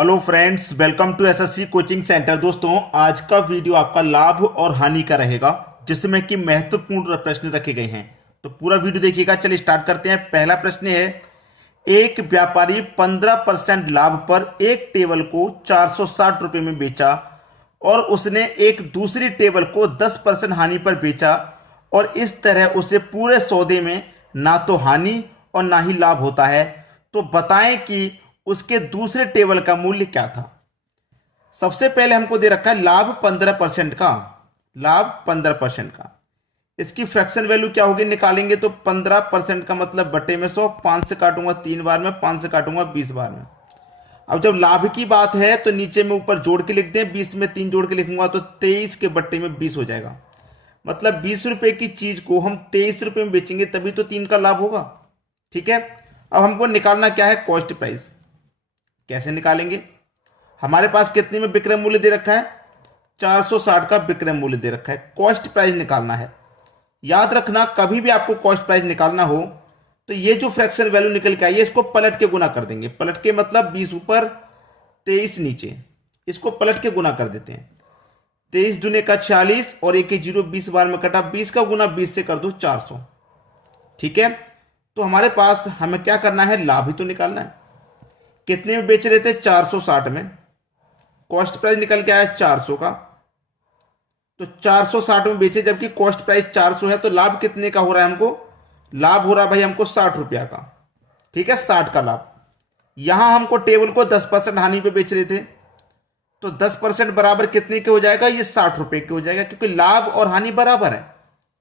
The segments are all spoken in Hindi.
Hello friends, welcome to SSC coaching centre. दोस्तों, आज का वीडियो आपका लाभ और हानि का रहेगा, जिसमें कि महत्वपूर्ण प्रश्न रखे गए हैं। तो पूरा वीडियो देखिएगा। चलिए स्टार्ट करते हैं। पहला प्रश्न है, एक व्यापारी 15% लाभ पर एक टेबल को 460 रुपये में बेचा और उसने एक दूसरी टेबल को 10% हानि पर बेचा, और इस तरह उसे पूरे सौदे में ना तो हानि और ना ही लाभ होता है। तो बताएं कि उसके दूसरे टेबल का मूल्य क्या था। सबसे पहले हमको दे रखा है लाभ 15% का। लाभ 15% का, इसकी फ्रैक्शन वैल्यू क्या होगी निकालेंगे तो 15% का मतलब बटे में 100, 5 से काटूंगा 3 बार में, 5 से काटूंगा 20 बार में। अब जब लाभ की बात है तो नीचे में ऊपर जोड़ के लिख दें, 20 में 3 जोड़ के लिखूंगा तो 23 के बट्टे में 20 हो जाएगा। मतलब 20 रुपए की चीज को हम 23 रुपए में बेचेंगे, तभी तो 3 का लाभ होगा। ठीक है। अब हमको निकालना क्या है, कॉस्ट प्राइस। कैसे निकालेंगे? हमारे पास कितने में विक्रय मूल्य दे रखा है, 460 का विक्रय मूल्य दे रखा है। कॉस्ट प्राइस निकालना है। याद रखना, कभी भी आपको कॉस्ट प्राइस निकालना हो तो ये जो फ्रैक्शन वैल्यू निकल के आई है, इसको पलट के गुना कर देंगे। पलट के मतलब 20 ऊपर 23 नीचे, इसको पलट के गुना कर देते हैं। 23 दूने का 46 और एक 0 20 बार में कटा, 20 का गुना 20 से कर दो 400। ठीक है। तो हमारे पास हमें क्या करना है, लाभ ही तो निकालना है। कितने में बेच रहे थे, 460 में। कॉस्ट प्राइस निकल के आया 400 का, तो 460 में बेचे, जबकि कॉस्ट प्राइस 400 है। तो लाभ कितने का हो रहा है हमको, लाभ हो रहा है भाई हमको 60 रुपया का। ठीक है, 60 का लाभ। यहां हमको टेबल को 10% हानि पे बेच रहे थे, तो 10% बराबर कितने के हो जाएगा, ये 60 रुपए के हो जाएगा, क्योंकि लाभ और हानि बराबर है।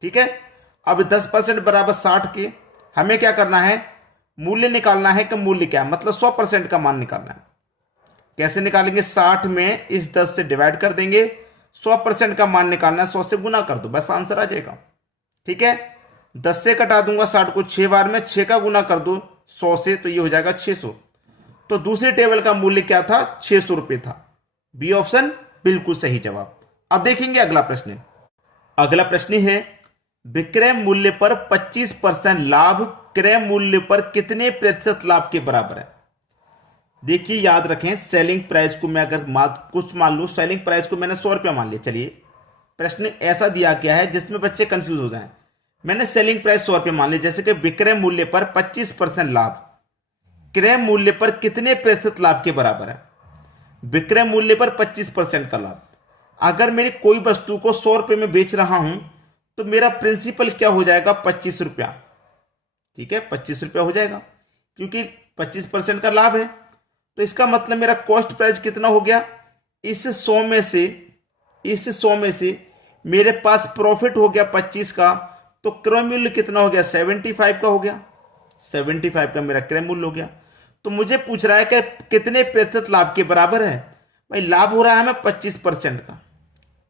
ठीक है। अब 10% बराबर 60 के, हमें क्या करना है, मूल्य निकालना है कि मूल्य क्या है, मतलब 100% का मान निकालना है। कैसे निकालेंगे, 60 में इस 10 से डिवाइड कर देंगे, 100% का मान निकालना है, 100 से गुना कर दो, बस आंसर आ जाएगा। ठीक है। 10 से कटा दूंगा 60 को 6 बार में, 6 का गुना कर दो 100 से, तो ये हो जाएगा 600। तो दूसरे टेबल का मूल्य क्या था, 600 रुपये था। बी ऑप्शन बिल्कुल सही जवाब। अब देखेंगे अगला प्रश्न। अगला प्रश्न है, विक्रय मूल्य पर 25% लाभ क्रय मूल्य पर कितने प्रतिशत लाभ के बराबर है। देखिए, याद रखें, सेलिंग प्राइस को मैं अगर कुछ मान लूं, सेलिंग प्राइस को मैंने 100 रुपया मान लिया। चलिए, प्रश्न ऐसा दिया गया है जिसमें बच्चे कंफ्यूज हो जाएं। मैंने सेलिंग प्राइस 100 रुपये मान लिया, जैसे कि विक्रय मूल्य पर 25% लाभ क्रय मूल्य पर कितने प्रतिशत लाभ के बराबर है। विक्रय मूल्य पर 25% का लाभ, अगर मेरी कोई वस्तु को 100 रुपये में बेच रहा हूं तो मेरा प्रिंसिपल क्या हो जाएगा, 25 रुपया। ठीक है, 25 रुपया हो जाएगा, क्योंकि 25% का लाभ है। तो इसका मतलब मेरा कॉस्ट प्राइस कितना हो गया, इस 100 में से मेरे पास प्रॉफिट हो गया 25 का, तो क्रय मूल्य कितना हो गया, 75 का हो गया। 75 का मेरा क्रय मूल्य हो गया। तो मुझे पूछ रहा है कि कितने प्रतिशत लाभ के बराबर है। भाई, लाभ हो रहा है हमें 25% का।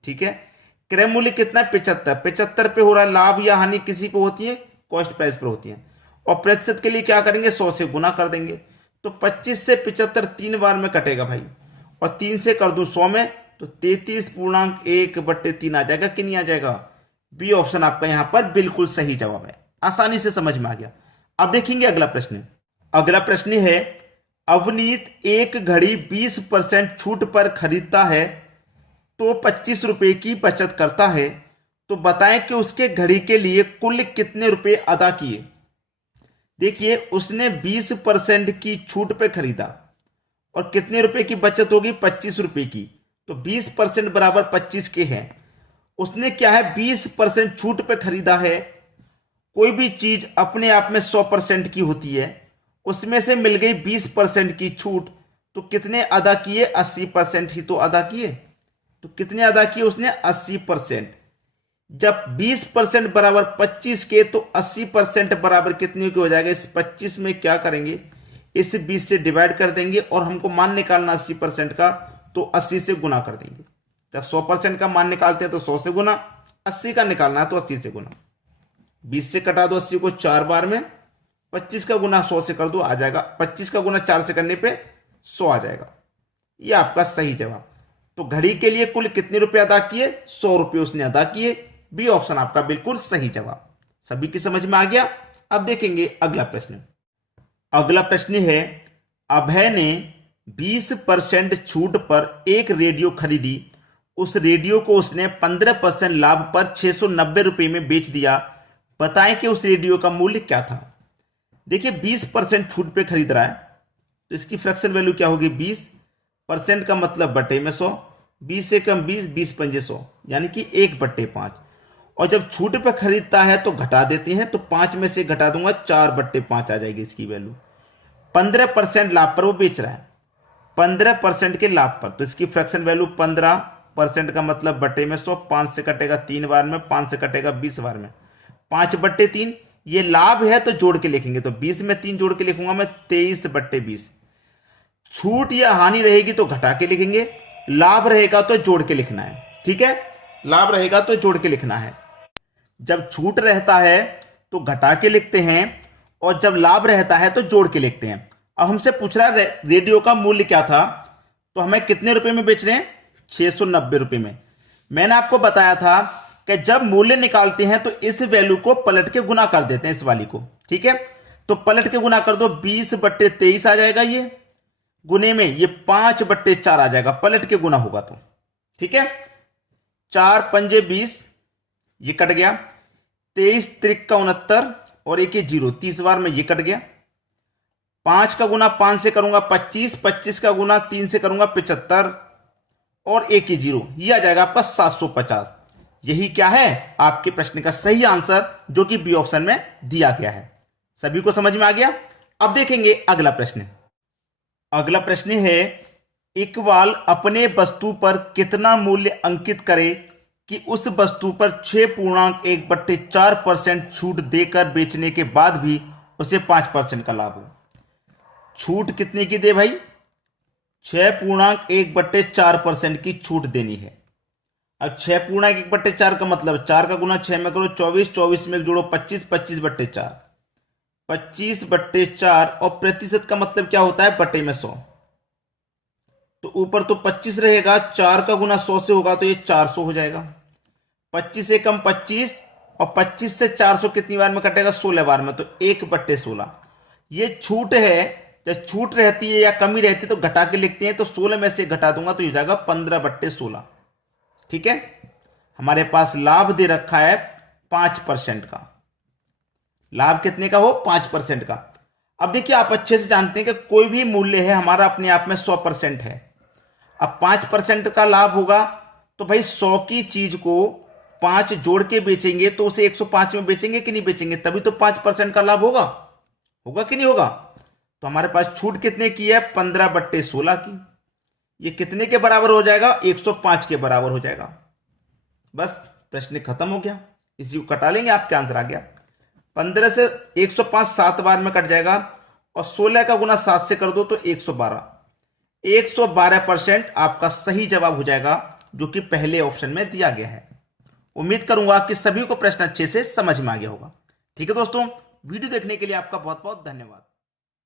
ठीक है। क्रय मूल्य कितना है, 75 पे हो रहा है। लाभ या हानि किसी पे होती है, कॉस्ट प्राइस पर होती है। और प्रतिशत के लिए क्या करेंगे, 100 से गुना कर देंगे। तो 25 से 75 3 बार में कटेगा भाई, और 3 से कर दो 100 में, तो 33.1/3 आ जाएगा कि नहीं आ जाएगा। बी ऑप्शन आपका यहां पर बिल्कुल सही जवाब है। आसानी से समझ में आ गया। अब देखेंगे अगला प्रश्न। अगला प्रश्न है, अवनीत एक घड़ी 20% छूट पर खरीदता है तो 25 रुपए की बचत करता है। तो बताएं कि उसके घड़ी के लिए कुल कितने रुपए अदा किए। देखिए, उसने 20% की छूट पे खरीदा और कितने रुपए की बचत होगी, 25 रुपए की। तो 20% बराबर 25 के हैं। उसने क्या है, 20% छूट पे खरीदा है। कोई भी चीज अपने आप में 100% की होती है, उसमें से मिल गई 20% की छूट, तो कितने अदा किए, 80% ही तो अदा किए। तो कितने अदा किए उसने, 80%। जब 20% बराबर 25 के, तो 80% बराबर कितने के हो जाएगा, इस 25 में क्या करेंगे, इस 20 से डिवाइड कर देंगे, और हमको मान निकालना 80% का, तो 80 से गुना कर देंगे। जब 100% का मान निकालते हैं तो 100 से गुना, 80 का निकालना है तो 80 से गुना। 20 से कटा दो 80 को 4 बार में, 25 का गुना 100 से कर दो, आ जाएगा 25 का गुना 4 से करने पे 100 आ जाएगा। ये आपका सही जवाब। तो घड़ी के लिए कुल कितने रुपए अदा किए, 100 रुपए उसने अदा किए। बी ऑप्शन आपका बिल्कुल सही जवाब। सभी की समझ में आ गया। अब देखेंगे अगला प्रश्न। अगला प्रश्न है, अभय ने 20% छूट पर एक रेडियो खरीदी, उस रेडियो को उसने 15% लाभ पर 690 रुपए में बेच दिया, बताएं कि उस रेडियो का मूल्य क्या था। देखिए 20% छूट पे खरीद रहा है तो इसकी फ्रैक्शन वैल्यू क्या होगी, 20% का मतलब बटे में 100, 20 से कम 20, 20 पंजे 100, यानी कि 1/5। और जब छूट पे खरीदता है तो घटा देते हैं, तो 5 में से घटा दूंगा 4/5 आ जाएगी इसकी वैल्यू। 15% लाभ पर वो बेच रहा है, 15% के लाभ पर, तो इसकी फ्रैक्शन वैल्यू 15% का मतलब बटे में 100, 5 से कटेगा 3 बार में, 5 से कटेगा 20 बार में, 5/3। ये लाभ है तो जोड़ के लिखेंगे, तो 20 में 3 जोड़ के लिखूंगा मैं 23/20। छूट या हानि रहेगी तो घटा के लिखेंगे, लाभ रहेगा तो जोड़ के लिखना है। ठीक है, लाभ रहेगा तो जोड़ के लिखना है। जब छूट रहता है तो घटा के लिखते हैं और जब लाभ रहता है तो जोड़ के लिखते हैं। अब हमसे पूछ रहा है रेडियो का मूल्य क्या था, तो हमें कितने रुपए में बेच रहे हैं, 690 रुपए में। मैंने आपको बताया था कि जब मूल्य निकालते हैं तो इस वैल्यू को पलट के गुना कर देते हैं, इस वाली को। ठीक है, तो पलट के गुना कर दो, 20/23 आ जाएगा ये, गुने में ये 5/4 आ जाएगा, पलट के गुना होगा तो। ठीक है, 4 पंजे 20, ये कट गया, 23 त्रिक का 69 और एक ये 0, 30 बार में ये कट गया। 5 का गुना 5 से करूंगा 25, 25 का गुना 3 से करूंगा 75 और एक ही 0, ये आ जाएगा आपका 750। यही क्या है, आपके प्रश्न का सही आंसर, जो कि बी ऑप्शन में दिया गया है। सभी को समझ में आ गया। अब देखेंगे अगला प्रश्न। अगला प्रश्न है, इकबाल अपने वस्तु पर कितना मूल्य अंकित करे कि उस वस्तु पर 6.1/4% छूट देकर बेचने के बाद भी उसे 5% का लाभ हो। छूट कितने की दे भाई, 6.1/4% की छूट देनी है। अब 6.1/4 का मतलब 4 का गुना 6 में करो 24, 24 में जोड़ो 25, 25/4, 25/4 और प्रतिशत का मतलब क्या होता है, बटे में 100। तो ऊपर तो 25 रहेगा, 4 का गुना 100 से होगा तो ये 400 हो जाएगा। 25 से कम 25 और 25 से 400 कितनी बार में कटेगा, 16 बार में, तो 1/16। ये छूट है, जब छूट रहती है या कमी रहती है तो घटा के लिखते हैं, तो 16 में से घटा दूंगा तो ये जाएगा 15/16। ठीक है, हमारे पास लाभ दे रखा है 5% का। लाभ कितने का हो, 5% का। अब देखिए आप अच्छे से जानते हैं कि कोई भी मूल्य है हमारा अपने आप में 100% है। अब 5% का लाभ होगा तो भाई 100 की चीज को 5 जोड़ के बेचेंगे तो उसे 105 में बेचेंगे कि नहीं बेचेंगे, तभी तो 5% का लाभ होगा, होगा कि नहीं होगा। तो हमारे पास छूट कितने की है, 15/16 की। ये कितने के बराबर हो जाएगा, 105 के बराबर हो जाएगा। बस प्रश्न खत्म हो गया, इसी को कटा लेंगे, आपके आंसर आ गया। 15 से 105 7 बार में कट जाएगा और 16 का गुना 7 से कर दो तो 112। 112% आपका सही जवाब हो जाएगा, जो कि पहले ऑप्शन में दिया गया है। उम्मीद करूंगा कि सभी को प्रश्न अच्छे से समझ में आ गया होगा। ठीक है दोस्तों, वीडियो देखने के लिए आपका बहुत बहुत धन्यवाद।